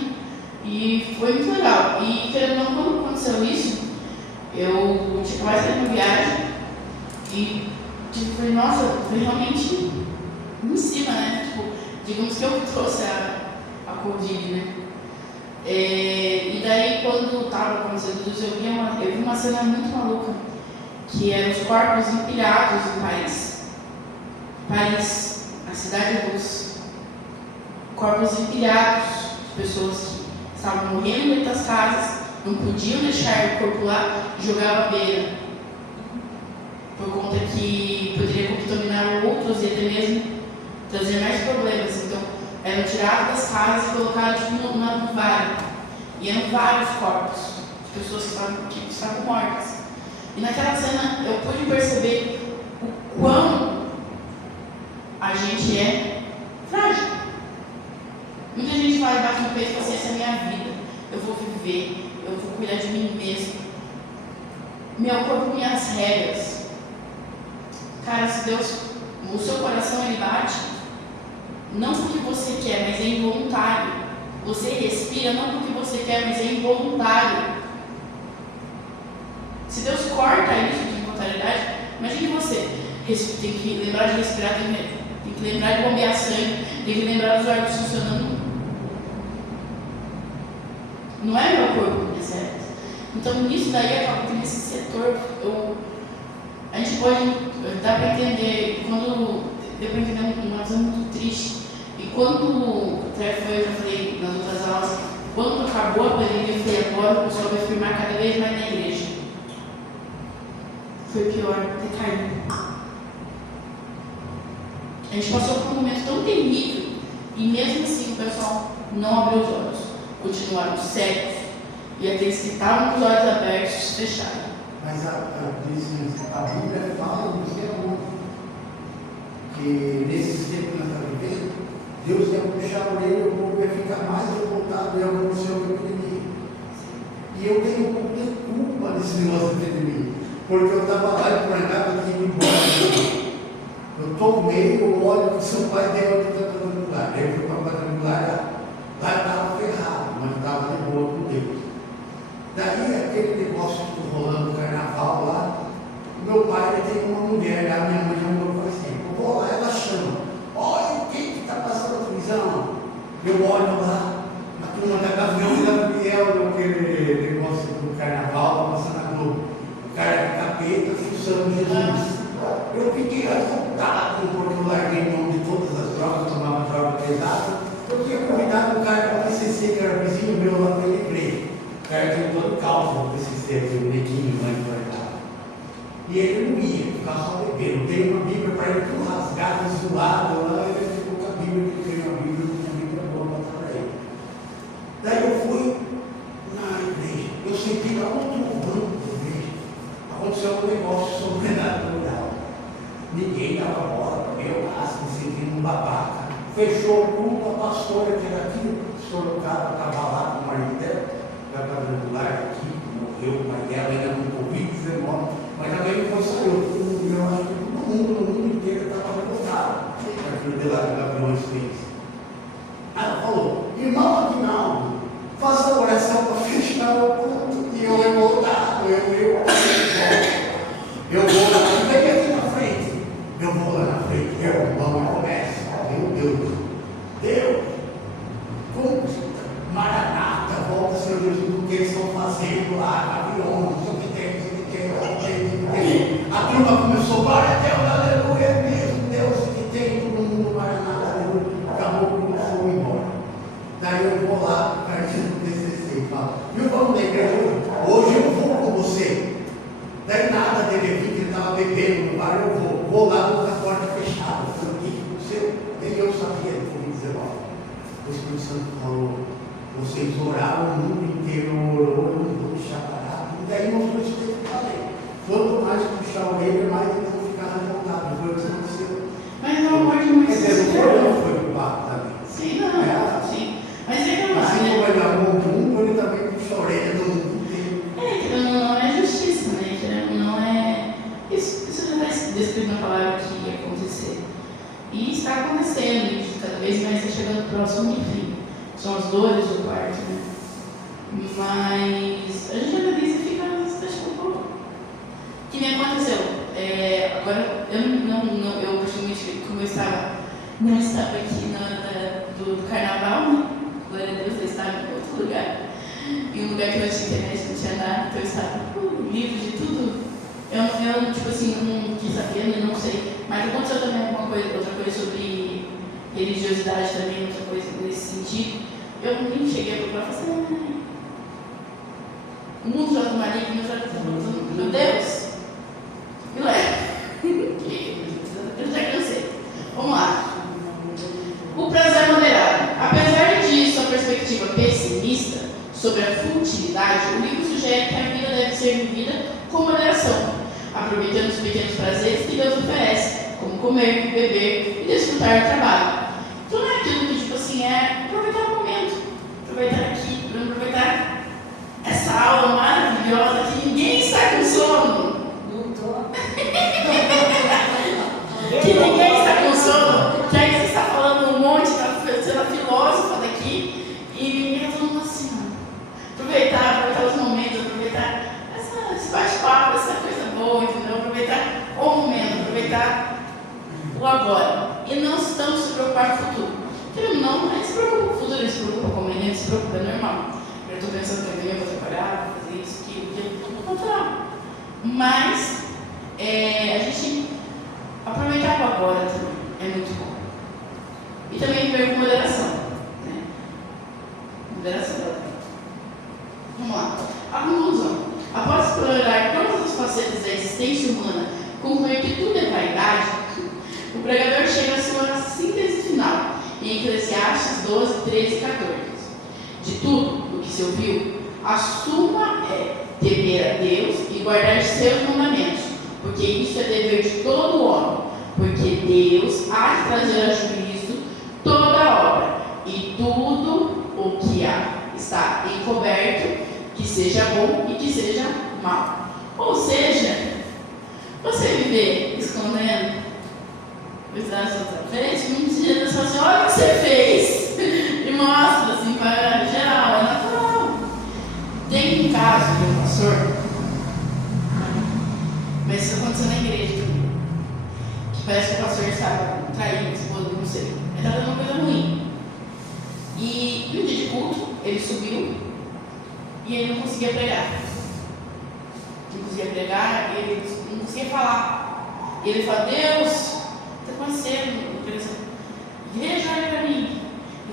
e foi muito legal. E querendo ou não, quando aconteceu isso, eu tinha quase saído uma viagem e falei, nossa, foi realmente em cima, né? Tipo, digamos que eu trouxe a Covid, né? E daí, quando estava acontecendo isso, eu vi uma cena muito maluca, que eram os corpos empilhados em Paris. Paris, a cidade russa. Corpos empilhados de pessoas que estavam morrendo dentro das casas, não podiam deixar o corpo lá e jogavam à beira, por conta que poderia contaminar outros e até mesmo trazer mais problemas. Então, eram tirados das casas e colocados no vale. E eram vários corpos de pessoas que estavam mortas. E naquela cena eu pude perceber o quão a gente é frágil. Muita gente vai bater no peito e fala assim, essa é a minha vida, eu vou viver, eu vou cuidar de mim mesmo. Meu corpo, minhas regras. Cara, se Deus, o seu coração ele bate, não porque você quer, mas é involuntário. Você respira não porque você quer, mas é involuntário. Se Deus corta isso de involuntariedade, imagine você. Tem que lembrar de respirar, tem que lembrar de bombear sangue, tem que lembrar dos órgãos funcionando. Não é meu corpo, certo? Então, nisso daí acaba que nesse setor, a gente pode, dá para entender, deu para entender uma coisa muito triste. E quando, até eu já falei nas outras aulas, quando acabou a pandemia, eu falei, agora o pessoal vai firmar cada vez mais na igreja. Foi pior, decaiu. A gente passou por um momento tão terrível, e mesmo assim o pessoal não abriu os olhos, continuaram cegos, e aqueles que estavam com os olhos abertos fecharam. Mas a Bíblia fala no sermão que nesses tempos que nós estamos vivendo, Deus ia puxar a orelha, o povo ia ficar mais revoltado, ia acontecer o que eu queria. E eu tenho um pouco de culpa nesse negócio de mim, porque eu estava lá e por acaso eu tinha ido embora. Eu tomei, eu olho que seu pai deu aqui para quadrangular. Eu fui para quadrangular, lá eu estava ferrado, mas estava de boa com Deus. Daí aquele negócio que estou rolando no carnaval lá, meu pai tem uma mulher lá, minha mãe já mandou assim, eu vou lá, ela chama, olha quem que está passando a televisão. Eu olho lá, a turma da Gavião da Gabriel, aquele negócio do carnaval, passando na Globo. O cara de capeta, fuçando Jesus. Eu fiquei revoltado porque eu larguei mão de todas as drogas, tomava droga pesada. Eu tinha convidado um cara para o PCC, que era vizinho meu lá para ele igreja. O cara tinha todo calço no PCC, aquele bonequinho lá em Portala. E ele não ia, ficava só bebendo. Eu dei uma Bíblia para ele, tudo rasgado, zoado lá, ele ficou com a Bíblia, que tem uma Bíblia, não tinha Bíblia boa para dar para ele. Daí eu fui na igreja, eu senti lá no banco da igreja. Aconteceu um negócio sobrenatural. Ninguém dava bola para meu braço, me sentindo um babaca. Fechou o culto, a pastora, que era aqui, Sorocaba, estava lá com o marido dela, da quadrangular aqui, morreu, o pai dela ainda com Covid-19, mas também não foi só eu acho que todo mundo, no mundo inteiro, estava revoltado com aquilo de lá que o Gabriel fez. Ela falou, irmão Aguinaldo, faça a oração para fechar o culto, e eu revoltado, eu vou lá, vem aqui na frente. Eu vou lá na frente, vamos e começa. Deus, Maranata, volta, Senhor Jesus, do que eles estão fazendo lá, Babilônia, o que tem. A turma começou, glória a Deus, aleluia, é mesmo, Deus, o que tem, todo mundo, Maranata, aleluia. Acabou, começou a ir embora. Daí eu vou lá, partindo do TCC, e falo, viu, vamos na igreja hoje eu vou com você. Daí nada dele vir, que ele estava bebendo no bar, eu vou lá, vou com a porta fechada. Eu falei, o que aconteceu? Nem eu sabia, ele foi 19. O Espírito Santo falou, vocês oraram, o mundo inteiro orou, eu não vou deixar parado. E daí mostrou isso que eu falei. Quanto mais puxar o orelha, mais eles vão ficar revoltados. Foi o que aconteceu. Mas não pode muito Quer dizer, não foi culpado também. Sim, não, sim. Mas é que assim como ele amou o mundo, ele também puxa a orelha do mundo inteiro. que não é justiça, né? Que não é. Isso já está descrito na palavra que ia acontecer. E está acontecendo, e cada vez mais está chegando próximo de fim. São as dores do parto, né? Mas a gente analisa e fica um pouco. Que nem aconteceu. Agora, eu praticamente, como eu não estava aqui do carnaval, né? Glória a Deus, eu estava em outro lugar. Em um lugar que não tinha internet, não tinha nada, então eu estava livre de tudo. Eu tipo assim, não quis saber, não sei. Mas aconteceu também outra coisa sobre religiosidade também, outra coisa nesse sentido. Eu nem cheguei a procurar e falei assim, o mundo já está maligno, já está falando, meu Deus, me leva. Eu já cansei. Vamos lá. O prazer moderado. Apesar de sua perspectiva pessimista sobre a futilidade, o livro sugere que a vida deve ser vivida com moderação, aproveitando os pequenos prazeres que Deus oferece, como comer, beber e desfrutar do trabalho. Então não é aquilo que, tipo assim, é aproveitar o momento, aproveitar aqui, aproveitar essa aula maravilhosa que ninguém está com sono. Não estou. Que ninguém está com sono, que aí você está falando um monte, está sendo a filósofa daqui, e ninguém está falando assim, aproveitar esse bate-papo, essa coisa boa, entendeu? Aproveitar o momento, aproveitar o agora. E não estamos se preocupar com o futuro. Querendo não, a gente se preocupa com o futuro, a gente se preocupa com o amanhã, a gente se preocupa, é normal. Eu estou pensando que amanhã eu vou trabalhar, vou fazer isso, aquilo, tudo natural. Mas a gente aproveitar o agora também é muito bom. E também viver com moderação. Né? Moderação. Vamos lá. A conclusão. Após explorar todas as facetas da existência humana, concluir que tudo é vaidade, o pregador chega à sua síntese final, em Eclesiastes 12, 13 e 14. De tudo o que se ouviu, a suma é temer a Deus e guardar seus mandamentos, porque isso é dever de todo homem, porque Deus há de trazer a juízo toda a obra e tudo o que está encoberto, que seja bom e que seja mal. Ou seja, você viver escondendo os dados da sua frente, muitos dias as pessoas falam assim, olha o que você fez, e mostra assim para geral, é natural. Tem um caso de um pastor, mas isso aconteceu na igreja também, que parece que o pastor estava traindo a esposa, não sei, ele estava dando uma coisa ruim. E no dia de culto, ele subiu e ele não conseguia pregar. Não conseguia pregar, ele não conseguia falar. E ele fala, Deus, o que está acontecendo? Igreja, olha para mim.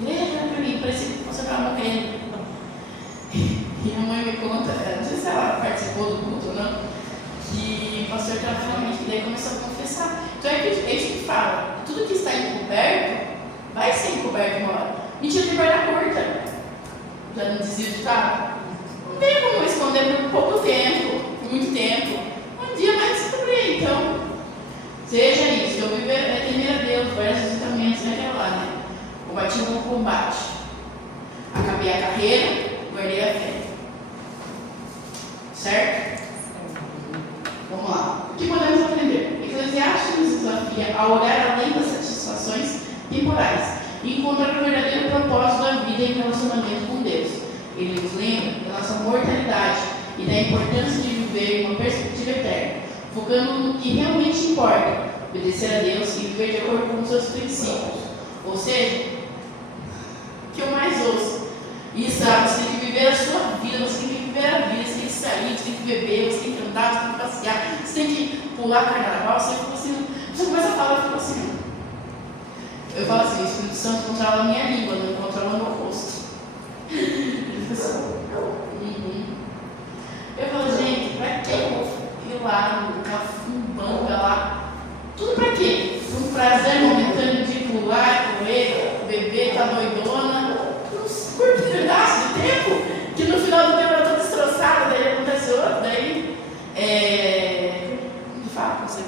Igreja, olha para mim. Parecia que você estava morrendo. E a mãe me conta, não sei se ela participou do culto ou não, que o pastor estava falando que daí começou a confessar. Então é isso que fala. Tudo que está encoberto, vai ser encoberto uma hora. Mentira de perna curta. Já não dizia o ditado? Não tem como esconder por pouco tempo, por muito tempo. Um dia vai descobrir. Então, seja isso. Eu viver é temer a Deus, guardar os mandamentos, naquela lá, né? Combati o bom combate. Acabei a carreira, guardei a fé. Certo? Vamos lá. O que podemos aprender? Eclesiastes nos desafia a olhar além das satisfações temporais e encontrar o verdadeiro propósito da vida em relacionamento com Deus. Ele nos lembra da nossa mortalidade e da importância de viver uma perspectiva eterna, focando no que realmente importa, obedecer a Deus e viver de acordo com os seus princípios. Ou seja, o que eu mais ouço? Isso, sabe, você tem que viver a sua vida, você tem que viver a vida, você tem que sair, você tem que beber, você tem que andar, você tem que passear, você tem que pular carnaval, você começa a falar e fica assim. Eu falo assim, o Espírito Santo controla a minha língua, não controla o meu rosto. Ele fica assim. Eu falo, gente, pra que eu vou ir lá, naquela fumbanga lá? Tudo pra quê? Um prazer momentâneo de pular, correr, beber, tá doidona. Uns curtos pedaços de tempo, que no final do tempo eu tô destroçada, daí acontece outro, daí. Como fala? Não sei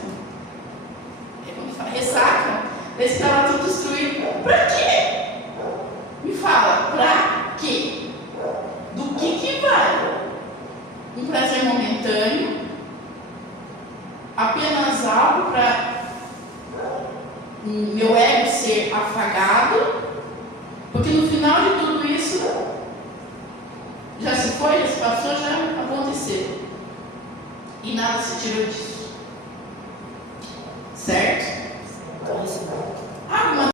como fala. Ressaca. Daí você tá lá tudo destruído. Pra quê? Me fala, pra quê? Do que vai? Um prazer momentâneo, apenas algo para meu ego ser afagado, porque no final de tudo isso já se foi, já se passou, já aconteceu. E nada se tirou disso.